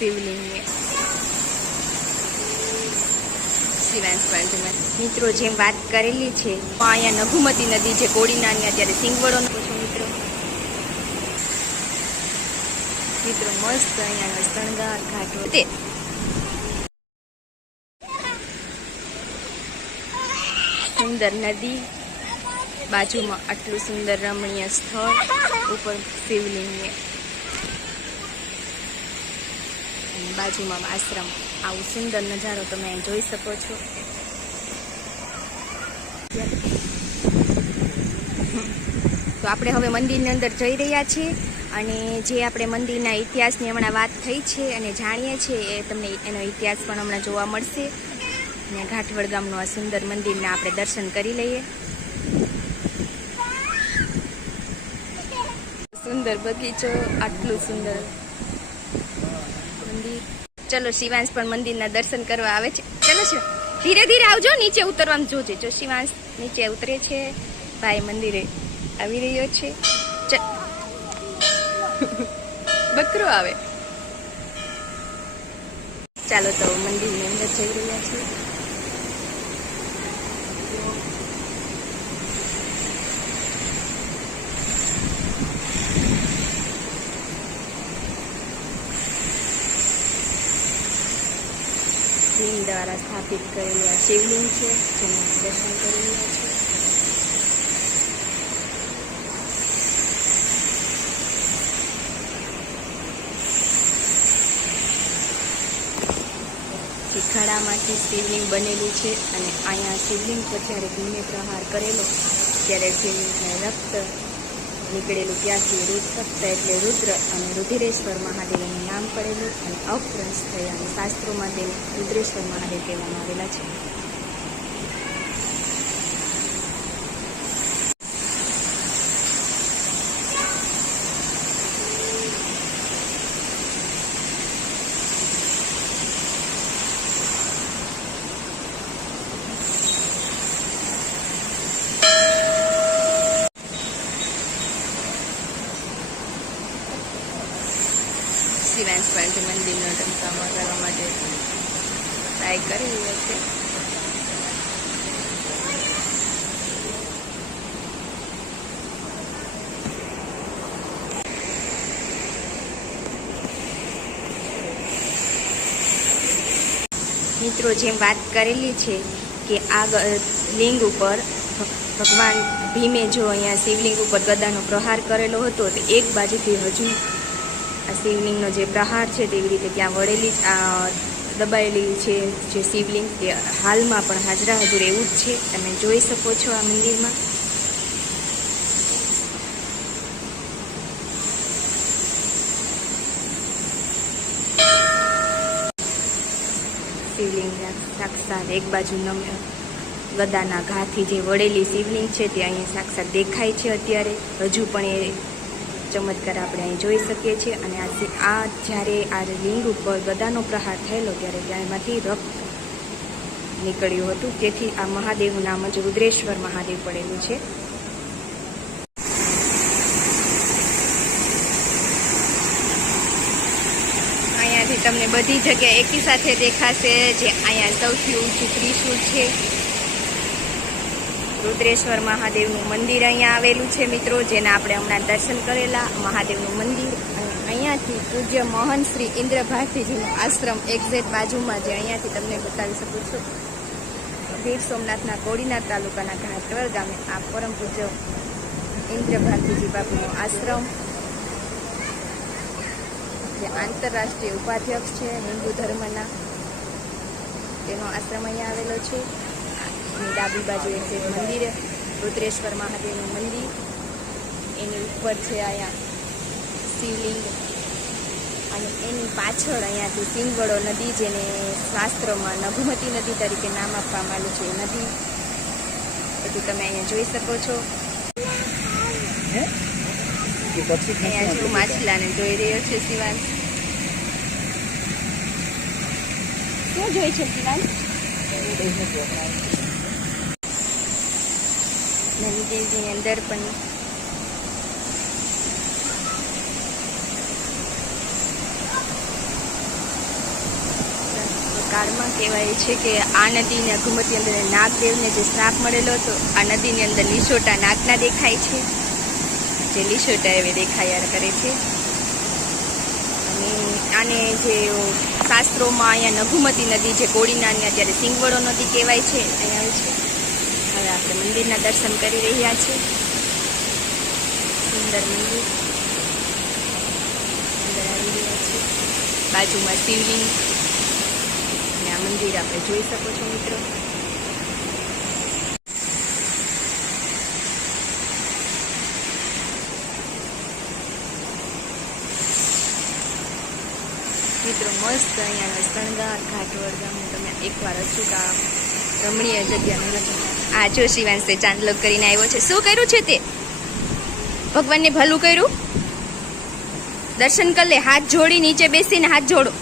શિવલિંગ શિવાંશ પાંચમાં મિત્રો જેમ વાત કરેલી છે અહીંયા નઘુમતી નદી છે કોડીનાની અત્યારે સિંગવડો છો મિત્રો મિત્રો મસ્ત અહીંયા શણગાર ઘાટો તે સુંદર નદી બાજુમાં આટલું સુંદર રમણીય સ્થળ ઉપર શિવલિંગ બાજુમાં આશ્રમ આવું સુંદર નજારો તમે અહીં જોઈ શકો છો તો આપણે હવે મંદિરની અંદર જઈ રહ્યા છીએ અને જે આપણે મંદિરના ઇતિહાસની હમણાં વાત થઈ છે અને જાણીએ છીએ એ તમને એનો ઇતિહાસ પણ હમણાં જોવા મળશે અને ઘાટવડ ગામનું આ સુંદર મંદિરના આપણે દર્શન કરી લઈએ સુંદર બગીચો આટલું સુંદર મંદિર ચલો શિવાંશ પણ મંદિરના દર્શન કરવા આવે છે ચલો છે ધીરે ધીરે આવજો નીચે ઉતરવાનું જોજે જો શિવાંશ નીચે ઉતરે છે ભાઈ મંદિરે આવી રહ્યો છે બકરો આવે ચાલો તો મંદિરની અંદર જઈ રહ્યા છીએ શિવ દ્વારા સ્થાપિત કરેલું આ શિવલિંગ છે જેને દર્શન કરી રહ્યા છે શિખાડામાંથી શિવલિંગ બનેલું છે અને અહીંયા શિવલિંગ પર જ્યારે ભીમે પ્રહાર કરેલો ત્યારે શિવલિંગને રક્ત નીકળેલું ત્યાંથી રક્ત એટલે રુદ્ર અને રુધિરેશ્વર મહાદેવનું નામ પડેલું અને અપભ્રંશ થયા અને શાસ્ત્રોમાં તેને રુદ્રેશ્વર મહાદેવ કહેવામાં આવેલા છે શિવાંશ પાંચ મંદિરનો ટંકામાં કરવા માટે ટ્રાય કરી રહ્યો છે મિત્રો જેમ વાત કરેલી છે કે આ લિંગ ઉપર ભગવાન ભીમે જો અહીંયા શિવલિંગ ઉપર ગદાનો પ્રહાર કરેલો હતો તો એક બાજુથી હજુ આ શિવલિંગનો જે પ્રહાર છે તેવી રીતે ત્યાં વળેલી દબાયેલી છે જે શિવલિંગ તે હાલમાં પણ હાજરા હજુર એવું જ છે તમે જોઈ શકો છો આ મંદિરમાં શિવલિંગ સાક્ષાત એક બાજુ ગદાના ઘાથી જે વળેલી શિવલિંગ છે તે અહીંયા સાક્ષાત દેખાય છે અત્યારે હજુ પણ એ ચમત્કાર આપણે અહીં જોઈ શકીએ છીએ અને આ જ્યારે આ લિંગ ઉપર ગદાનો પ્રહાર થયેલો ત્યારે ત્યાંમાંથી રક્ત નીકળ્યું હતું તેથી આ મહાદેવનું નામ જ રુદ્રેશ્વર મહાદેવ પડેલું છે અહીંયાથી તમને બધી જગ્યા એકી સાથે દેખાશે જે અહીંયા સૌથી ઊંચું ત્રિશૂળ છે રુદ્રેશ્વર મહાદેવનું મંદિર અહીંયા આવેલું છે મિત્રો જેના આપણે હમણાં દર્શન કરેલા મહાદેવનું મંદિર અને અહીંયાથી પૂજ્ય મોહન શ્રી ઇન્દ્ર ભારતીજીનો આશ્રમ એક્ઝેક્ટ બાજુમાં જે અહીંયાથી તમને બતાવી શકું છું ગીર સોમનાથના કોડીનાર તાલુકાના ઘાટવડ ગામે આ પરમ પૂજ્ય ઇન્દ્ર ભારતીજી બાપુનો આશ્રમ જે આંતરરાષ્ટ્રીય ઉપાધ્યક્ષ છે હિન્દુ ધર્મના તેનો આશ્રમ અહીંયા આવેલો છે ડાબી બાજુ એક મંદિર રુદ્રેશ્વર મહાદેવનું મંદિર એની ઉપર છે અહીંયા શિવલિંગ અને એની પાછળ અહીંયાથી સિંગવડો નદી જેને શાસ્ત્રોમાં નઘુમતી નદી તરીકે નામ આપવામાં આવ્યું છે એ નદી બધું તમે અહીંયા જોઈ શકો છો અહીંયા જો માછલાને જોઈ રહ્યો છે શિવાંશ શું જોઈ છે શિવાંશ નંદીદેવજીની અંદર પણ કાળમાં કહેવાય છે કે આ નદીને ઘુમતી અંદર નાગદેવને જે શ્રાપ મળેલો હતો, આ નદીની અંદર લીસોટા નાગના દેખાય છે, જે લીસોટા એવી દેખાયા કરે છે. અને આને જે શાસ્ત્રોમાં અહીંયા નઘુમતી નદી, જે કોડીનાની અત્યારે સિંગવડો નદી કહેવાય છે, અહીંયા આવે છે. હવે આપણે મંદિરના દર્શન કરી રહ્યા છીએ. સુંદર મંદિર અંદર આવી રહ્યા છે. બાજુમાં શિવલિંગ અને આ મંદિર આપણે જોઈ શકો છો મિત્રો. મિત્રો મસ્ત અહીંયાનો શણગાર ઘાટવડ ગામનું તમે એકવાર અચૂક આ રમણીય જગ્યાનો નજર. આ જો શિવાંશે ચાંદલો કરીને આવ્યો છે. શું કર્યું છે તે? ભગવાનને ભલું કર્યું. દર્શન કરી લે, હાથ જોડી નીચે બેસીને હાથ જોડો.